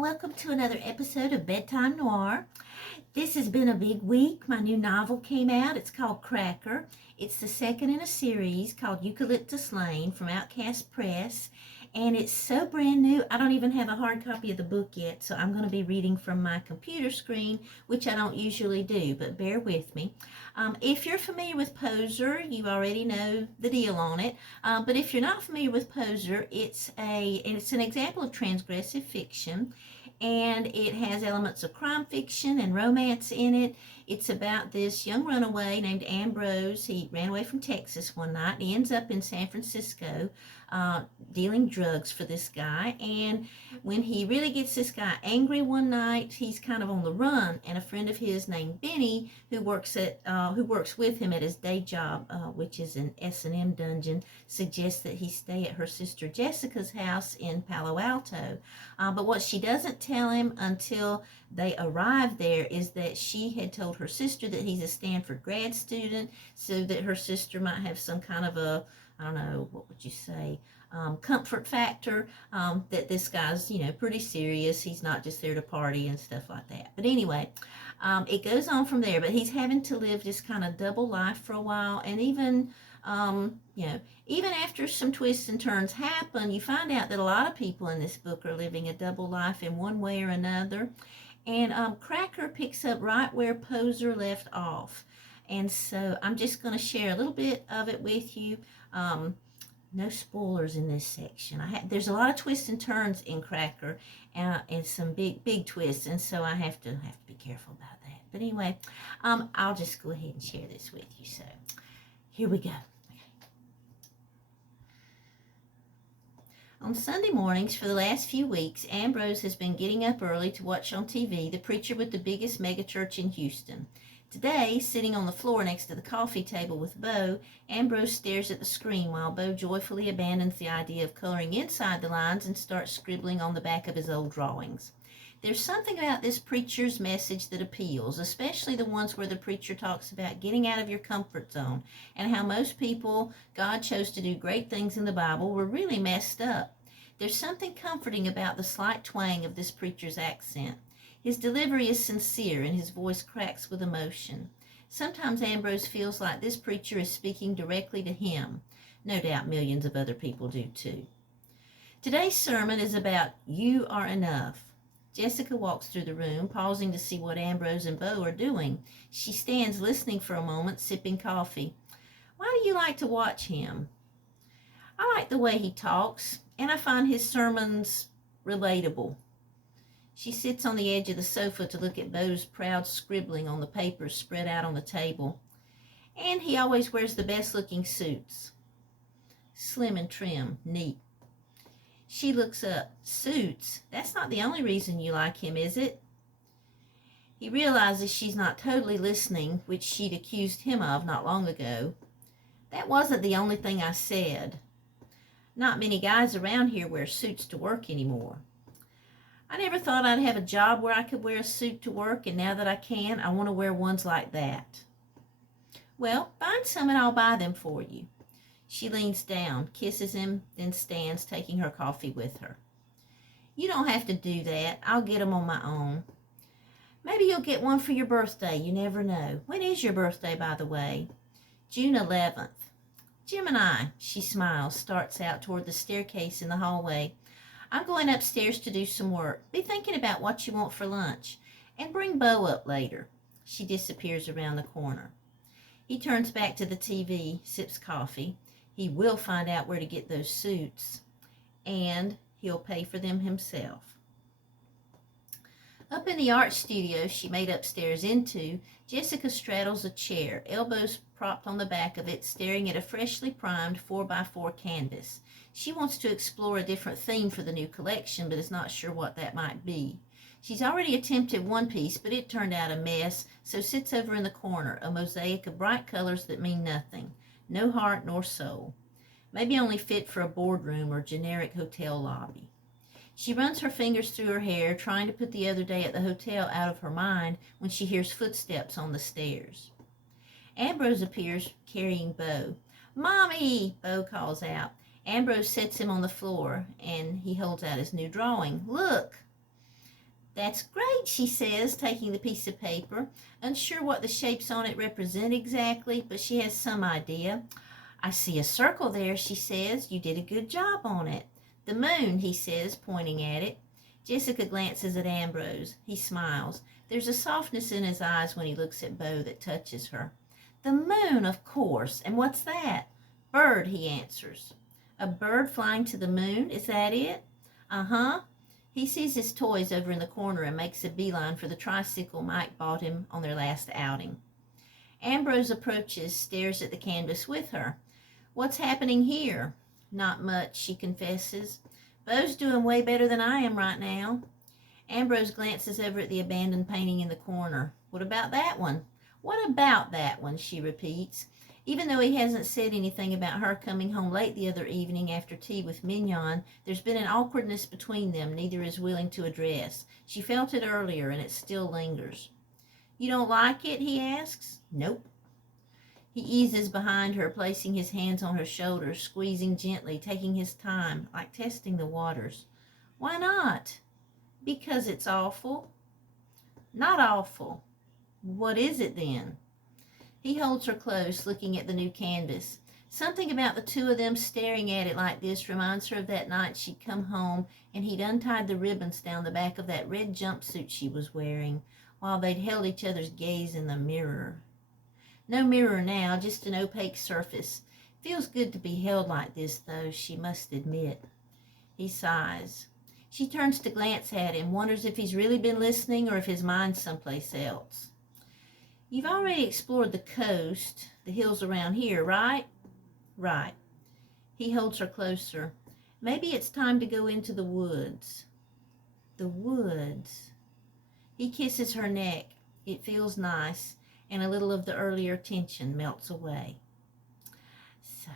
welcome to another episode of Bedtime Noir. This has been a big week. My new novel came out. It's called Cracker. It's the second in a series called Eucalyptus from Outcast Press. And it's so brand new, I don't even have a hard copy of the book yet, so I'm going to be reading from my computer screen, which I don't usually do, but bear with me. If you're familiar with Poser, you already know the deal on it. But if you're not familiar with Poser, it's an example of transgressive fiction, and it has elements of crime fiction and romance in it. It's about this young runaway named Ambrose. He ran away from Texas one night and he ends up in San Francisco dealing drugs for this guy. And when he really gets this guy angry one night, he's kind of on the run. And a friend of his named Benny, who works with him at his day job, which is an S&M dungeon, suggests that he stay at her sister Jessica's house in Palo Alto. But what she doesn't tell him until they arrive there is that she had told her sister that he's a Stanford grad student, so that her sister might have some kind of a, I don't know, what would you say, comfort factor, that this guy's, pretty serious. He's not just there to party and stuff like that. But anyway, it goes on from there, but he's having to live this kind of double life for a while, and even after some twists and turns happen, you find out that a lot of people in this book are living a double life in one way or another. And Cracker picks up right where Poser left off. And so I'm just going to share a little bit of it with you. No spoilers in this section. There's a lot of twists and turns in Cracker, and some big twists, and so I have to be careful about that. But anyway, I'll just go ahead and share this with you. So here we go. On Sunday mornings for the last few weeks, Ambrose has been getting up early to watch on TV the preacher with the biggest megachurch in Houston. Today, sitting on the floor next to the coffee table with Bo, Ambrose stares at the screen while Bo joyfully abandons the idea of coloring inside the lines and starts scribbling on the back of his old drawings. There's something about this preacher's message that appeals, especially the ones where the preacher talks about getting out of your comfort zone and how most people God chose to do great things in the Bible were really messed up. There's something comforting about the slight twang of this preacher's accent. His delivery is sincere and his voice cracks with emotion. Sometimes Ambrose feels like this preacher is speaking directly to him. No doubt millions of other people do too. Today's sermon is about You Are Enough. Jessica walks through the room, pausing to see what Ambrose and Bo are doing. She stands listening for a moment, sipping coffee. Why do you like to watch him? I like the way he talks, and I find his sermons relatable. She sits on the edge of the sofa to look at Bo's proud scribbling on the papers spread out on the table. And he always wears the best-looking suits. Slim and trim, neat. She looks up. Suits? That's not the only reason you like him, is it? He realizes she's not totally listening, which she'd accused him of not long ago. That wasn't the only thing I said. Not many guys around here wear suits to work anymore. I never thought I'd have a job where I could wear a suit to work, and now that I can, I want to wear ones like that. Well, find some and I'll buy them for you. She leans down, kisses him, then stands, taking her coffee with her. You don't have to do that. I'll get them on my own. Maybe you'll get one for your birthday. You never know. When is your birthday, by the way? June 11th. Gemini, she smiles, starts out toward the staircase in the hallway. I'm going upstairs to do some work. Be thinking about what you want for lunch. And bring Bo up later. She disappears around the corner. He turns back to the TV, sips coffee. He will find out where to get those suits, and he'll pay for them himself. Up in the art studio she made upstairs into, Jessica straddles a chair, elbows propped on the back of it, staring at a freshly primed 4x4 canvas. She wants to explore a different theme for the new collection, but is not sure what that might be. She's already attempted one piece, but it turned out a mess, so sits over in the corner, a mosaic of bright colors that mean nothing. No heart nor soul. Maybe only fit for a boardroom or generic hotel lobby. She runs her fingers through her hair, trying to put the other day at the hotel out of her mind when she hears footsteps on the stairs. Ambrose appears carrying Bo. Mommy, Bo calls out. Ambrose sets him on the floor, and he holds out his new drawing. Look! "That's great," she says, taking the piece of paper, unsure what the shapes on it represent exactly, but she has some idea. "I see a circle there," she says. "You did a good job on it." "The moon," he says, pointing at it. Jessica glances at Ambrose. He smiles. There's a softness in his eyes when he looks at Bo that touches her. "The moon, of course. And what's that?" "Bird," he answers. "A bird flying to the moon? Is that it?" "Uh-huh." He sees his toys over in the corner and makes a beeline for the tricycle Mike bought him on their last outing. Ambrose approaches, stares at the canvas with her. "What's happening here?" "Not much," she confesses. "Bo's doing way better than I am right now." Ambrose glances over at the abandoned painting in the corner. "What about that one?" "What about that one?" she repeats. Even though he hasn't said anything about her coming home late the other evening after tea with Mignon, there's been an awkwardness between them neither is willing to address. She felt it earlier, and it still lingers. "You don't like it?" he asks. "Nope." He eases behind her, placing his hands on her shoulders, squeezing gently, taking his time, like testing the waters. "Why not?" "Because it's awful." "Not awful." "What is it then?" He holds her close, looking at the new canvas. Something about the two of them staring at it like this reminds her of that night she'd come home and he'd untied the ribbons down the back of that red jumpsuit she was wearing, while they'd held each other's gaze in the mirror. No mirror now, just an opaque surface. Feels good to be held like this, though, she must admit. He sighs. She turns to glance at him, wonders if he's really been listening or if his mind's someplace else. "You've already explored the coast, the hills around here, right?" "Right." He holds her closer. "Maybe it's time to go into the woods." "The woods." He kisses her neck. It feels nice, and a little of the earlier tension melts away. So,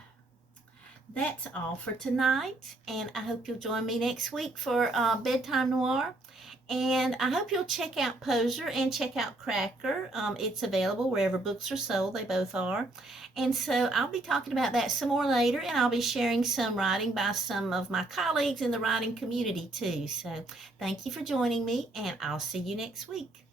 that's all for tonight, and I hope you'll join me next week for Bedtime Noir. And I hope you'll check out Poser and check out Cracker. It's available wherever books are sold. They both are. And so I'll be talking about that some more later, and I'll be sharing some writing by some of my colleagues in the writing community too. So thank you for joining me, and I'll see you next week.